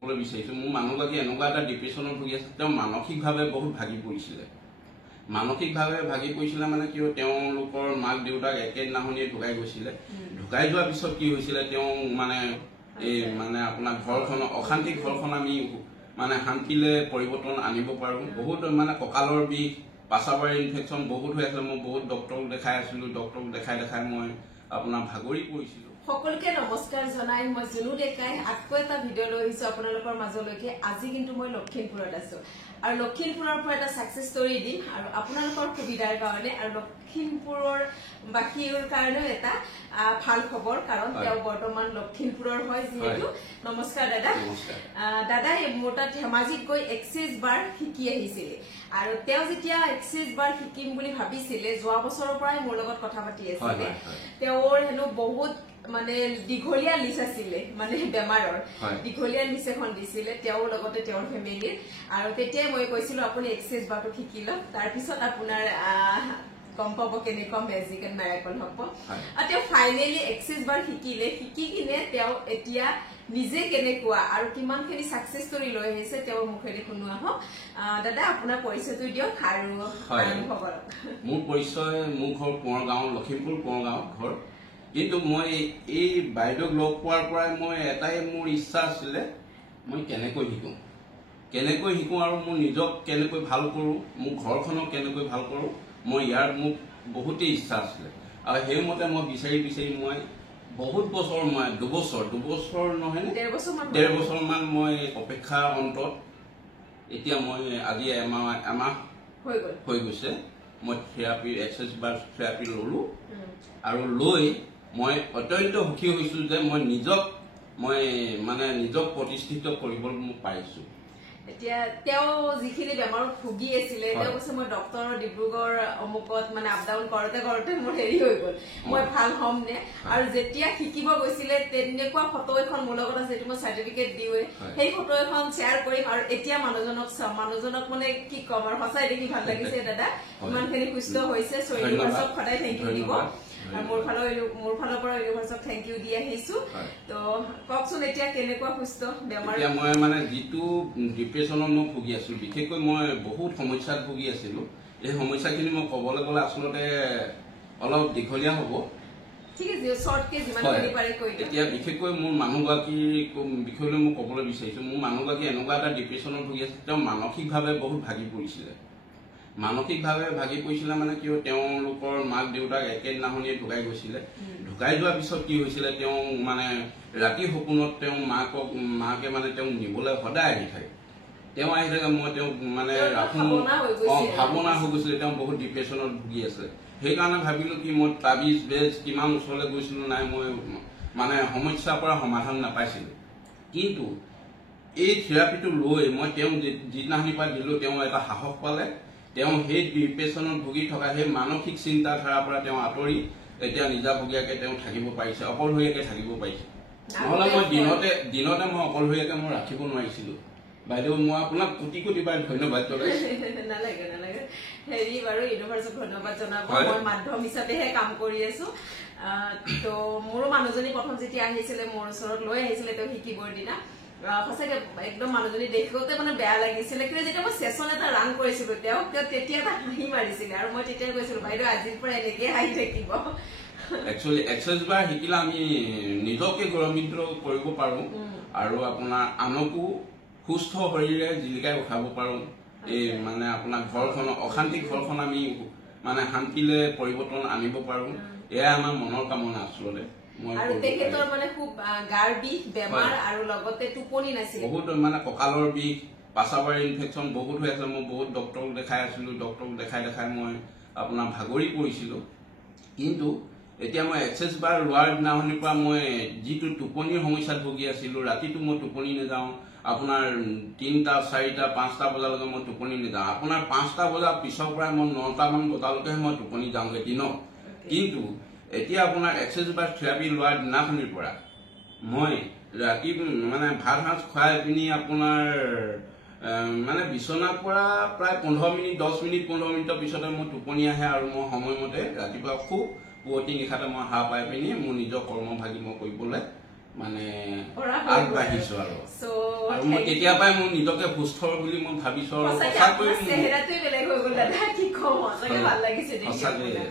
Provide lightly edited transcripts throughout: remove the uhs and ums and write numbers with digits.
বিচাৰিছো মোৰ মানুহগৰাকী এনেকুৱা এটা ডিপ্ৰেছনত ভুগি আছে তেওঁ মানসিকভাৱে বহুত ভাগি পৰিছিলে মানে কিয় তেওঁলোকৰ মাক দেউতাক একেদিনাখনিয়ে ঢুকাই গৈছিলে ঢুকাই যোৱাৰ পিছত কি হৈছিলে তেওঁ মানে এই মানে আপোনাৰ ঘৰখন অশান্তি ঘৰখন আমি মানে শান্তিলে পৰিৱৰ্তন আনিব পাৰো বহুত মানে কঁকালৰ বিষ পাছাবাৰ ইনফেকশন বহুত হৈ আছে মই বহুত ডক্টৰক দেখাই আছিলো ডক্টৰক দেখাই মই আপোনাৰ ভাগৰি পৰিছিলো সকলোকে নমস্কাৰ জনাই মই জুনু ডেকাই আকৌ এটা ভিডিঅ' লৈ আহিছো আপোনালোকৰ মাজলৈকে আজি কিন্তু মই লখিমপুৰত আছো আৰু লখিমপুৰৰ পৰা এটা সাকসেস ষ্টৰী দিম আৰু আপোনালোকৰ সুবিধাৰ কাৰণে আৰু লখিমপুৰৰ বাকীৰ কাৰণেও এটা ভাল খবৰ কাৰণ তেওঁ বৰ্তমান লখিমপুৰৰ হয় যেহেতু নমস্কাৰ দাদা দাদা মোৰ তাত ধেমাজিত গৈ 31 বাৰ শিকি আহিছিল আৰু তেওঁ যেতিয়া 31 বাৰ শিকিম বুলি ভাবিছিলে যোৱা বছৰৰ পৰাই মোৰ লগত কথা পাতি আছিল তেওঁৰ হেনো বহুত মানে দীঘলীয়া লিষ্ট আছিল মানে বেমাৰৰ দীঘলীয়া লিষ্ট এখন দিছিলে তেওঁৰ লগতে তেওঁৰ ফেমিলিৰ আৰু তেতিয়াই মই কৈছিলো আপুনি 31 বাৰটো শিকি লওক তাৰ পিছত আপোনাৰ গম পাব কেনেকুৱা মেজিক এণ্ড মেৰাকল হ'ব আৰু তেওঁ ফাইনেলি 31 বাৰ শিকিলে শিকি কিনে তেওঁ এতিয়া নিজে কেনেকুৱা আৰু কিমানখিনি সাকসেস ষ্টৰী লৈ আহিছে তেওঁৰ মুখেৰে শুনোৱা হওক দাদা আপোনাৰ পৰিচয়টো দিয়ক আৰু আৰম্ভ কৰক মোৰ পৰিচয় মোৰ ঘৰ কোঁৱৰগাঁও লখিমপুৰ কোঁৱৰগাঁও ঘৰ কিন্তু মই এই বাইদেউক লগ পোৱাৰ পৰাই মই এটাই মোৰ ইচ্ছা আছিলে মই কেনেকৈ শিকো আৰু মোৰ নিজক কেনেকৈ ভাল কৰো মোৰ ঘৰখনক কেনেকৈ ভাল কৰো মই ইয়াৰ মোক বহুতেই ইচ্ছা আছিলে আৰু সেইমতে মই বিচাৰি মই বহুত বছৰ মই দুবছৰ নহয় 1.5 বছৰমান মই অপেক্ষা অন্তত এতিয়া মই আজি এমাহ হৈ গৈছে মই থেৰাপি এক্সেছ বাৰ থেৰাপি ললো আৰু লৈ মই অত্যন্ত সুখী হৈছো যে মই নিজক প্ৰতিষ্ঠিত কৰিব পাৰিছো এতিয়া তেওঁ যিখিনি বেমাৰত ভুগি আছিল তেওঁ কৈছে মই ডক্টৰৰ ডিব্ৰুগড় অমুকত মানে আপ ডাউন কৰোতে মোৰ হেৰি হৈ গ'ল মই ভাল হ'ম নে আৰু যেতিয়া শিকিব গৈছিলে তেনেকুৱা ফটো এখন মোৰ লগত আছে মই চাৰ্টিফিকেট দিওয়ে সেই ফটো এখন শ্বেয়াৰ কৰিম আৰু এতিয়া মানুহজনক মানে কি কম আৰু সঁচাই দেখি ভাল লাগিছে দাদা ইমানখিনি সুস্থ হৈছে সো ইউনিভাৰ্সক সদায় থেংক ইউ দিব মোৰ ফালৰ পৰা ইউনিভাৰ্সক থেংক ইউ দি আহিছো তো কওকচোন এতিয়া কেনেকুৱা সুস্থ বেমাৰ এতিয়া মই মানে যিটো ডিপ্ৰেছনত মই ভুগি আছিলো বিশেষকৈ মই বহুত সমস্যাত ভুগি আছিলো এই সমস্যাখিনি মই ক'বলৈ গ'লে আচলতে অলপ দীঘলীয়া হ'ব ঠিক আছে শৰ্টকে যিমানখিনি পাৰে কৈ দিয়ক এতিয়া বিশেষকৈ মোৰ মানুহগৰাকীৰ বিষয়লৈ মই ক'বলৈ বিচাৰিছো মোৰ মানুহগৰাকী এনেকুৱা এটা ডিপ্ৰেছনত ভুগি আছে তেওঁ মানসিকভাৱে বহুত ভাগি পৰিছিলে মানে কিয় তেওঁলোকৰ মাক দেউতাক একেদিনাখনিয়ে ঢুকাই গৈছিলে ঢুকাই যোৱাৰ পিছত কি হৈছিলে তেওঁ মানে ৰাতি সপোনত তেওঁ মাকে মানে তেওঁ নিবলৈ সদায় আহি থাকে মই তেওঁ মানে ভাৱনা হৈ গৈছিলে তেওঁ বহুত ডিপ্ৰেছনত ভুগি আছে সেইকাৰণে ভাবিলো কি মই তাবিজ বেজ কিমান ওচৰলৈ গৈছিলো নাই মই মানে সমস্যাৰ পৰা সমাধান নাপাইছিলো কিন্তু এই থেৰাপিটো লৈ মই তেওঁ যিদিনাখনিৰ পৰা দিলো তেওঁ এটা সাহস পালে তেওঁ সেই ডিপ্ৰেছনত ভুগি থকা সেই মানসিক চিন্তাধাৰাৰ পৰা তেওঁ আঁতৰি এতিয়া নিজাববীয়াকে তেওঁ থাকিব পাৰিছে অকলশৰীয়াকে থাকিব পাৰিছে নহ'লে মই দিনতে মই অকলশৰীয়াকে মই ৰাখিব নোৱাৰিছিলো বাইদেউ মই আপোনাক কোটি বাৰ ধন্যবাদ জনাইছো নালাগে হেৰি বাৰু ইউনিভাৰ্সক ধন্যবাদ জনাব মই মাধ্যম হিচাপেহে কাম কৰি আছো তো মোৰো মানুহজনী প্ৰথম যেতিয়া আহিছিলে মোৰ ওচৰত লৈ আহিছিলে তেওঁ শিকিবৰ দিনা সঁচাকে একদম মানুহজনী দেখোতে মানে বেয়া লাগিছিলে কিন্তু যেতিয়া মই সেশন এটা ৰান কৰিছিলো তেওঁ তেতিয়া এটা হাঁহি মাৰিছিলে আৰু মই তেতিয়া কৈছিলো বাইদেউ আজিৰ পৰা এনেকে হাঁহি থাকিব একচুৱেলি এক্সেছ বাৰ শিকিলে আমি নিজকে গৌৰৱান্বিত কৰিব পাৰো আৰু আপোনাৰ আনকো সুস্থ শৰীৰে জিলিকাই উঠাব পাৰো এই মানে আপোনাৰ ঘৰখন অশান্তি ঘৰখন আমি মানে শান্তিলে পৰিৱৰ্তন আনিব পাৰো এয়া আমাৰ মনৰ কামনা আচলতে আৰু তেখেতৰ মানে খুব গাৰ বিষ বেমাৰ আৰু লগতে টোপনি নাছিল বহুত মানে কঁকালৰ বিষ পাছাবাৰ ইনফেকশন বহুত হৈ আছে মই বহুত ডক্টৰক দেখাই আছিলো ডক্টৰক দেখাই মই আপোনাৰ ভাগৰি পৰিছিলো কিন্তু এতিয়া মই এক্সেছ বাৰ লোৱাৰ দিনাখনিৰ পৰা মই যিটো টোপনিৰ সমস্যাত ভুগি আছিলো ৰাতিটো মই টোপনি নাযাওঁ আপোনাৰ 3টা 4টা 5টা বজালৈকে মই টোপনি নাযাওঁ আপোনাৰ 5টা বজাৰ পিছৰ পৰা মই 9টা মান বজালৈকে মই টোপনি যাওঁগে দিনত কিন্তু এতিয়া আপোনাৰ এক্সেছ বাৰ থেৰাপি লোৱাৰ দিনাখনিৰ পৰা মই ৰাতি মানে ভাত সাঁজ খুৱাই পিনি আপোনাৰ মানে বিছনাৰ পৰা প্ৰায় 15 মিনিট 10 মিনিট 15 মিনিটৰ পিছতে মোৰ টোপনি আহে আৰু মই সময়মতে ৰাতিপুৱা খুব পুৱতি নিশাতে মই সাৰ পাই পিনি মোৰ নিজৰ কৰ্মভাগী মই কৰিবলৈ মানে আগবাঢ়িছো আৰু মই কেতিয়াবাই মোৰ নিজকে সুস্থ বুলি মই ভাবিছো আৰু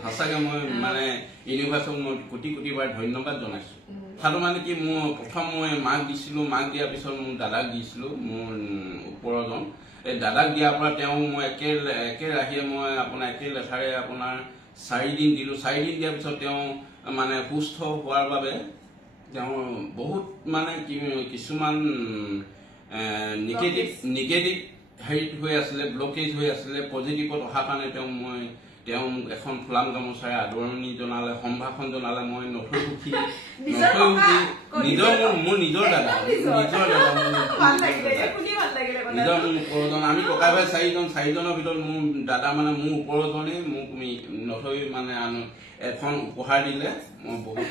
সঁচাকে মই মানে ইউনিভাৰ্চক মই কোটি কোটিবাৰ ধন্যবাদ জনাইছো ভালো মানে কি মোৰ প্ৰথম মই মাক দিছিলো মাক দিয়াৰ পিছত মোৰ দাদাক দিছিলো মোৰ ওপৰজন এই দাদাক দিয়াৰ পৰা তেওঁ মই একে ৰাহিয়ে মই আপোনাৰ একে লেঠাৰে আপোনাৰ 4 দিন দিলো 4 দিন দিয়াৰ পিছত তেওঁ মানে সুস্থ হোৱাৰ বাবে তেওঁ বহুত মানে কিছুমান নিগেটিভ হেৰিত হৈ আছিলে ব্লকেজ হৈ আছিলে পজিটিভত অহা কাৰণে তেওঁ এখন ফুলাম গামোচাৰে আদৰণি জনালে সম্ভাষণ জনালে মই নথৈ সুখী মোৰ নিজৰ দাদা নিজৰ ওপৰজন আমি ককাই ভাই 4জনৰ ভিতৰত মোৰ দাদা মানে মোৰ ওপৰজনে মোক নথৈ মানে এখন উপহাৰ দিলে মই বহুত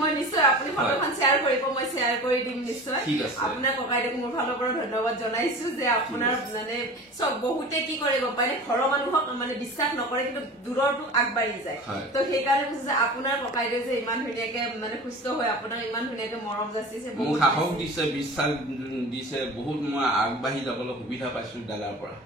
মই নিশ্চয় আপুনি ফটোখন শ্বেয়াৰ কৰিব মই শ্বেয়াৰ কৰি দিম নিশ্চয় আপোনাৰ ককাইদেউক মোৰ ফালৰ পৰা ধন্যবাদ জনাইছো যে আপোনাৰ মানে সব বহুতে কি কৰে গম পায় ঘৰৰ মানুহক মানে বিশ্বাস নকৰে কিন্তু দূৰতো আগবাঢ়ি যায় তো সেইকাৰণে কৈছে যে আপোনাৰ ককাইদেউ যে ইমান ধুনীয়াকে মানে সুস্থ হৈ আপোনাৰ ইমান ধুনীয়াকে মৰম যাচিছে মোক সাহস দিছে বিশ্বাস দিছে বহুত মই আগবাঢ়ি যাবলৈ সুবিধা পাইছো দাদাৰ পৰা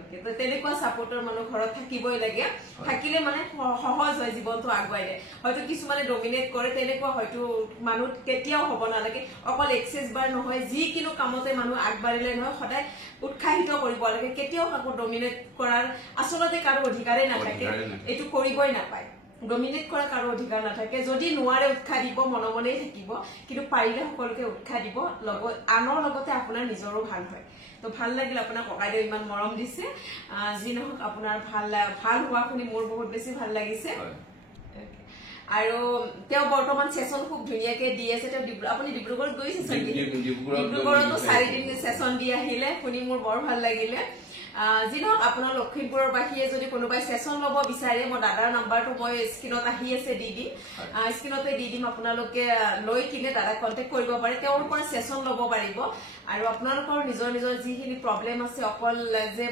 ওকে তো তেনেকুৱা সাপোৰ্টৰ মানুহ ঘৰত থাকিবই লাগে থাকিলে মানে সহজ হয় জীৱনটো আগুৱাই যায় হয়তো কিছুমানে ডমিনেট কৰে তেনেকুৱা হয়তো মানুহ কেতিয়াও হ'ব নালাগে অকল এক্সেস বাৰ নহয় যি কিনো কামতে মানুহ আগবাঢ়িলে নহয় সদায় উৎসাহিত কৰিব লাগে কেতিয়াও কাকো ডমিনেট কৰাৰ আচলতে কাৰো অধিকাৰেই নাথাকে এইটো কৰিবই নাপায় ডমিনেট কৰা কাৰো অধিকাৰ নাথাকে যদি নোৱাৰে উৎসাহ দিব মনমনেই থাকিব কিন্তু পাৰিলে সকলোকে উৎসাহ দিব লগত আনৰ লগতে আপোনাৰ নিজৰো ভাল হয় তো ভাল লাগিল আপোনাৰ ককাইদেউ ইমান মৰম দিছে যি নহওক আপোনাৰ ভাল হোৱা শুনি মোৰ বহুত বেছি ভাল লাগিছে আৰু তেওঁ বৰ্তমান সেশন খুব ধুনীয়াকে দি আছে তেওঁ আপুনি ডিব্ৰুগড়ত গৈছে ডিব্ৰুগড়তো 4 দিন সেশন দি আহিলে শুনি মোৰ বৰ ভাল লাগিলে যি নহওক আপোনাৰ লখিমপুৰৰ বাহিৰে যদি কোনোবাই সেশন ল'ব বিচাৰে মই দাদাৰ নাম্বাৰটো মই স্ক্ৰীনত আহি আছে দি দিম স্ক্ৰীনতে দি দিম আপোনালোকে লৈ কিনে দাদাক কণ্টেক্ট কৰিব পাৰে তেওঁৰ পৰা সেশন ল'ব পাৰিব আৰু আপোনালোকৰ নিজৰ যিখিনি প্ৰব্লেম আছে অকল যে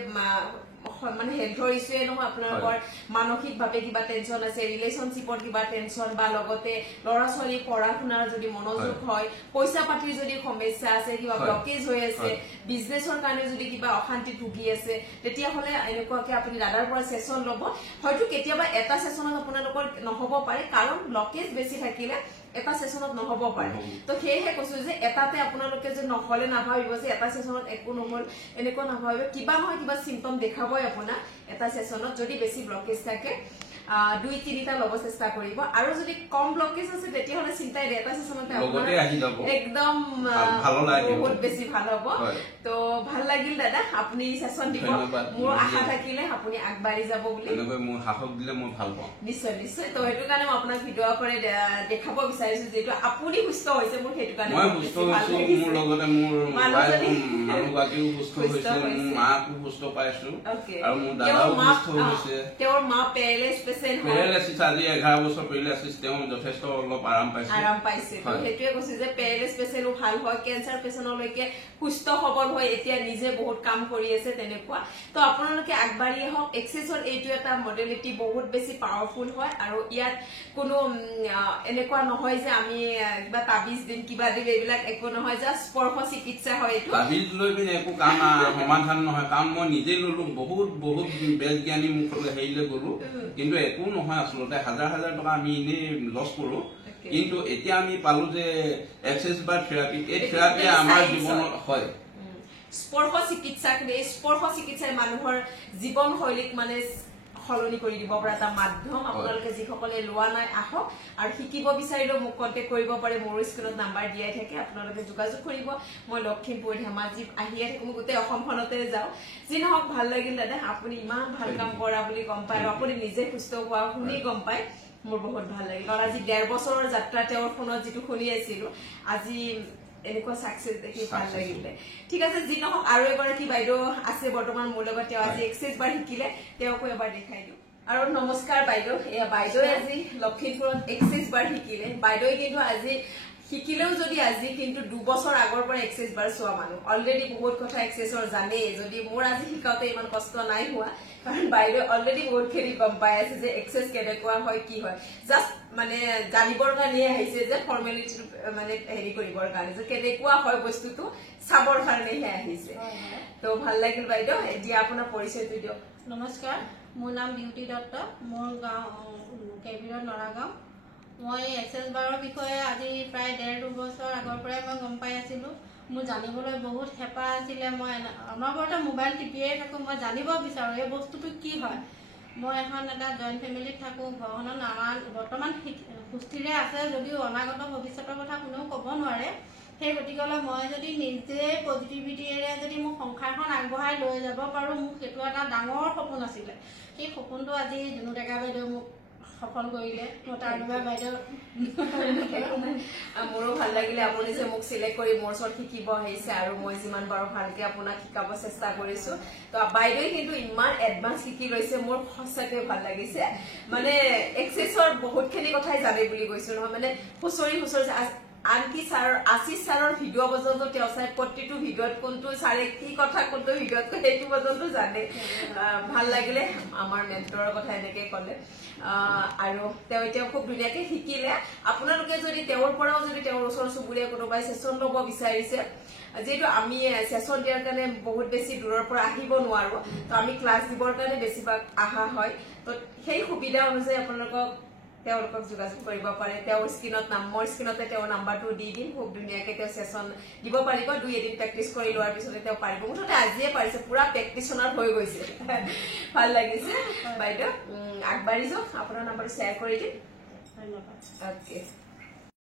মানে হেলথৰ ইস্যুৱে নহয় আপোনালোকৰ মানসিকভাৱে কিবা টেনচন আছে ৰিলেশনশ্বিপৰ কিবা টেনচন বা লগতে ল'ৰা ছোৱালী পঢ়া শুনাৰ যদি মনোযোগ হয় পইচা পাতিৰ যদি সমস্যা আছে কিবা ব্লকেজ হৈ আছে বিজনেছৰ কাৰণে যদি কিবা অশান্তি ভুগি আছে তেতিয়াহ'লে এনেকুৱাকে আপুনি দাদাৰ পৰা সেশন ল'ব হয়তো কেতিয়াবা এটা সেশনত আপোনালোকৰ নহ'ব পাৰে কাৰণ ব্লকেজ বেছি থাকিলে এটা সেশনত নহ'ব পাৰে তো সেয়েহে কৈছো যে এটাতে আপোনালোকে যে নহ'লে নাভাবিব যে এটা সেশনত একো নহ'ল এনেকুৱা নাভাবিব কিবা নহয় কিবা চিম্পটম দেখাবই আপোনাৰ এটা সেশনত যদি বেছি ব্লকেজ থাকে 2-3টা ল'ব চেষ্টা কৰিব আৰু যদি কম ব্লকেজ আছে তেতিয়াহ'লে চিন্তাই নাই এটা সেশনতে একদম বহুত বেছি ভাল হ'ব তো ভাল লাগিল দাদা আপুনি সেশন দিব মোৰ আশা থাকিলে আপুনি আগবাঢ়ি যাব বুলি মোৰ সাহস দিলে মই ভাল পাওঁ নিশ্চয় তো সেইটো কাৰণে মই আপোনাক ভিডিঅ' কৰি দেখাব বিচাৰিছো যেটো আপুনি সুস্থ হৈছে মোৰ সেইটো কাৰণে মই সুস্থ হৈছো মোৰ লগতে মোৰ মানুহগৰাকীও সুস্থ হৈছে মোৰ মাকো সুস্থ পাইছো আৰু মোৰ দাদাও সুস্থ হৈছে তেওঁৰ মা পেৰেলাইছ পেৰেলাইছিছ আজি 11 বছৰ পেৰেলাইছিছ তেওঁ যথেষ্ট অলপ আৰাম পাইছে তো সেইটোৱে কৈছে যে পেৰেলাইছ পেচেণ্টও ভাল হয় কেঞ্চাৰ পেচেণ্টলৈকে সুস্থ সবল হয় এতিয়া নিজে বহুত কাম কৰি আছে তেনেকুৱা তো আপোনালোকে আগবাঢ়ি আহক এক্সেছৰ এইটো এটা মডেলিটি বহুত বেছি পাৱাৰফুল হয় আৰু ইয়াত কোনো এনেকুৱা নহয় যে আমি কিবা তাবিজ দিম কিবা দিম এইবিলাক একো নহয় জাষ্ট স্পৰ্শ চিকিৎসা হয় এইটো তাবিজ লৈ পিনে একো কাম সমাধান নহয় কাম মই নিজে ললো বহুত বেল জ্ঞানী মোক হেৰিলৈ গলো কিন্তু একো নহয় আচলতে হাজাৰ টকা আমি এনে লছ কৰো কিন্তু এতিয়া আমি পালো যে এক্সেছ বা থেৰাপি এই থেৰাপি আমাৰ জীৱনত হয় স্পৰ্শ চিকিৎসাই মানুহৰ জীৱন শৈলীক মানে সলনি কৰি দিব পৰা এটা মাধ্যম আপোনালোকে যিসকলে লোৱা নাই আহক আৰু শিকিব বিচাৰিলেও মোক কণ্টেক্ট কৰিব পাৰে মোৰ স্ক্ৰীনত নাম্বাৰ দিয়াই থাকে আপোনালোকে যোগাযোগ কৰিব মই লখিমপুৰ ধেমাজি আহিয়ে থাকো গোটেই অসমখনতে যাওঁ যি নহওক ভাল লাগিল দাদা আপুনি ইমান ভাল কাম কৰা বুলি গম পায় আৰু আপুনি নিজে সুস্থ হোৱা শুনি গম পায় মোৰ বহুত ভাল লাগিল আৰু আজি 1.5 বছৰৰ যাত্ৰা তেওঁৰ ফোনত যিটো শুনি আছিলো আজি এনেকুৱা সাকসেস দেখি ভাল লাগিলে ঠিক আছে যি নহওক আৰু এগৰাকী বাইদেউ আছে বৰ্তমান মোৰ লগত তেওঁ আজি এক্সেছ বাৰ শিকিলে তেওঁকো এবাৰ দেখাই দিওঁ আৰু নমস্কাৰ বাইদেউ এয়া বাইদেউ আজি লখিমপুৰত এক্সেছ বাৰ শিকিলে বাইদেউ কিন্তু আজি শিকিলেও যদি আজি কিন্তু 2 বছৰ আগৰ পৰা এক্সেছ বাৰ চোৱা মানুহ অলৰেডি বহুত কথা এক্সেছৰ জানে যদি মোৰ আজি শিকাওতে ইমান কষ্ট নাই হোৱা কাৰণ বাইদেউ অলৰেডি বহুত খেলি গম পাই আছে যে এক্সেছ কেনেকুৱা হয় কি হয় জাষ্ট মানে জানিবৰ কাৰণে আহিছে যে ফৰ্মেলিটি মানে হেৰি কৰিবৰ কাৰণে যে কেনেকুৱা হয় বস্তুটো চাবৰ কাৰণেহে আহিছে তো ভাল লাগিল বাইদেউ এতিয়া আপোনাৰ পৰিচয়টো দিয়ক নমস্কাৰ মোৰ নাম বিউটি দত্ত মোৰ গাঁও কেবিৰৰ নৰাগাঁও মই এক্সেছ বাৰৰ বিষয়ে আজি প্ৰায় 1.5-2 বছৰ আগৰ পৰাই মই গম পাই আছিলোঁ মোৰ জানিবলৈ বহুত হেঁপাহ আছিলে মই অনবৰতে মোবাইল টিপিয়ে থাকোঁ মই জানিব বিচাৰোঁ এই বস্তুটো কি হয় মই এখন এটা জইণ্ট ফেমিলিত থাকোঁ ঘৰখনত আমাৰ বৰ্তমান সুস্থিৰে আছে যদিও অনাগত ভৱিষ্যতৰ কথা কোনেও ক'ব নোৱাৰে সেই গতিকেলৈ মই যদি নিজে পজিটিভিটিৰে যদি মোৰ সংসাৰখন আগবঢ়াই লৈ যাব পাৰোঁ মোক সেইটো এটা ডাঙৰ সপোন আছিলে সেই সপোনটো আজি জুনু ডেকা বাইদেউ মোক সফল কৰিলে মই তাৰ বাবে বাইদেউ মোৰো ভাল লাগিলে আপুনি যে মোক চিলেক্ট কৰি মোৰ ওচৰত শিকিব আহিছে আৰু মই যিমান পাৰো ভালকে আপোনাক শিকাব চেষ্টা কৰিছো তো বাইদেউ কিন্তু ইমান এডভান্স শিকি লৈছে মোৰ সঁচাকে ভাল লাগিছে মানে এক্সেছৰ বহুতখিনি কথাই জানে বুলি কৈছো নহয় মানে হুঁচৰি আনকি ছাৰ আশিষ ছাৰৰ ভিডিঅ' পৰ্যন্ত তেওঁ চাই প্ৰতিটো ভিডিঅ'ত কোনটো ছাৰে কি কথা কোনটো ভিডিঅ'ত সেইটো পৰ্যন্ত জানে ভাল লাগিলে আমাৰ মেণ্টৰৰ কথা এনেকে ক'লে আৰু তেওঁ এতিয়া খুব ধুনীয়াকে শিকিলে আপোনালোকে যদি তেওঁৰ পৰাও যদি তেওঁৰ ওচৰ চুবুৰীয়া কোনোবাই সেশন ল'ব বিচাৰিছে যেহেতু আমি সেশন দিয়াৰ কাৰণে বহুত বেছি দূৰৰ পৰা আহিব নোৱাৰো তো আমি ক্লাছ দিবৰ কাৰণে বেছিভাগ আহা হয় তো সেই সুবিধা অনুযায়ী আপোনালোকক তেওঁলোকক যোগাযোগ কৰিব পাৰে তেওঁৰ স্ক্ৰীনত মোৰ স্ক্ৰীনতে তেওঁৰ নাম্বাৰটো দি দিম খুব ধুনীয়াকে তেওঁ সেশন দিব পাৰিব 2 এদিন প্ৰেক্টিচ কৰি লোৱাৰ পিছতে তেওঁ পাৰিব মুঠতে আজিয়ে পাৰিছে পুৰা প্ৰেক্টিচনাৰ হৈ গৈছে ভাল লাগিছে বাইদেউ আগবাঢ়ি যাওক আপোনাৰ নাম্বাৰটো শ্বেয়াৰ কৰি দিম ধন্যবাদ অ'কে